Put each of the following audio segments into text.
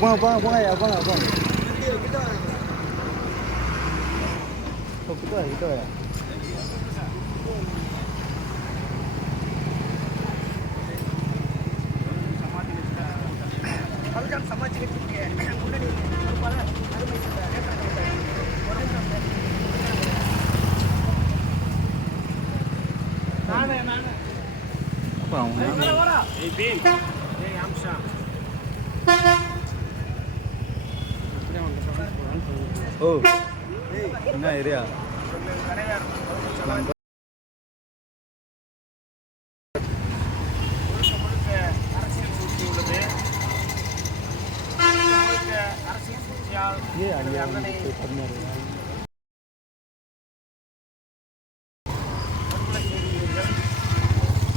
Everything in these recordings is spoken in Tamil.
போங்க போங்க போங்க ஐயா போங்க போங்க கிட்ட வாயா ஓ என்ன ஏரியா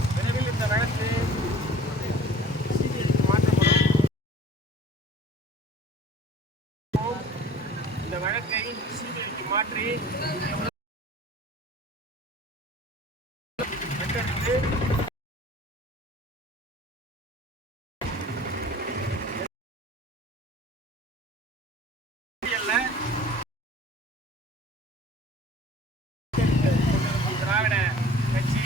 விரைவில் இந்த வழக்கு இந்த வழக்கை சிபிஐக்கு மாற்றி கண்டறிந்து திராவிட கட்சி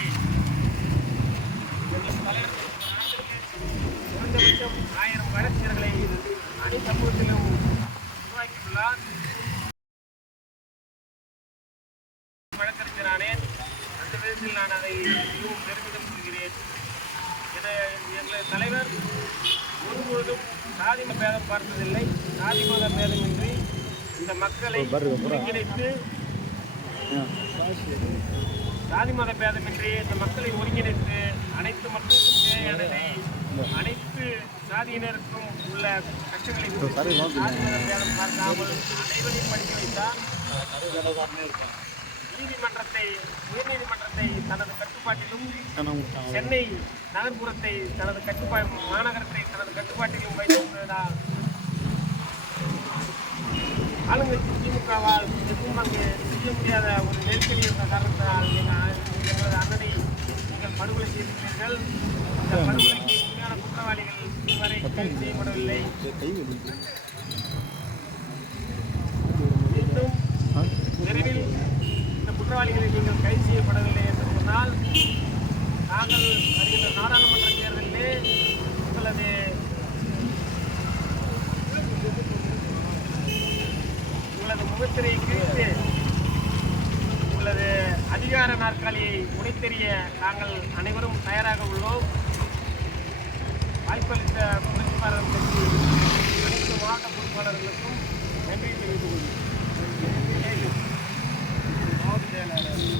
தலைவர் குறைந்தபட்சம் 1000 வழக்கறிஞர்களை அணி சமூகத்திலும் உருவாக்கியுள்ளார். வழக்கறிஞரானேன். அந்த விதத்தில் நான் அதை மிகவும் பெருமிதம் கொள்கிறேன். எங்களது தலைவர் ஒருபொழுதும் சாதி பேதம் பார்த்ததில்லை. சாதி மத பேதமின்றி இந்த மக்களை ஒருங்கிணைத்து சாதி மத பேதமின்றி இந்த மக்களை ஒருங்கிணைத்து அனைத்து மக்களுக்கும் தேவையானதை அனைத்து சாதியினருக்கும் உள்ள கஷ்டங்களை சாதி மத பேதம் பார்க்காமல் அனைவரையும் படிக்க வைத்தார். உயர்நீதிமன்றத்தை தனது கட்டுப்பாட்டிலும் சென்னை நகர்ப்புறத்தை மாநகரத்தை தனது கட்டுப்பாட்டிலும் வைத்திருந்ததால் ஆளுங்கட்சி திமுகவால் எதுவும் அங்கு செய்ய முடியாத ஒரு நெருக்கடி இருந்த காரணத்தினால் எங்களது அண்ணனை நீங்கள் படுகொலை செய்திருக்கிறீர்கள். இந்த படுகொலைக்கு உண்மையான குற்றவாளிகள் இதுவரை கைது செய்யப்படவில்லை. மீண்டும் விரைவில் இந்த குற்றவாளிகளை நீங்கள் கைது செய்யப்படவில்லை என்று சொன்னால் நாங்கள் வருகின்ற நாடாளுமன்ற தேர்தலிலே உங்களது முகத்திரையை கிழித்து உங்களது அதிகார நாற்காலியை உடைத்தெறிய நாங்கள் அனைவரும் தயாராக உள்ளோம். வாய்ப்பளித்த புரட்சியாளர் கட்சி அனைத்து மாவட்ட பொறுப்பாளர்களுக்கும் நன்றி தெரிவித்துக் கொள்கிறேன். மாவட்ட செயலாளர்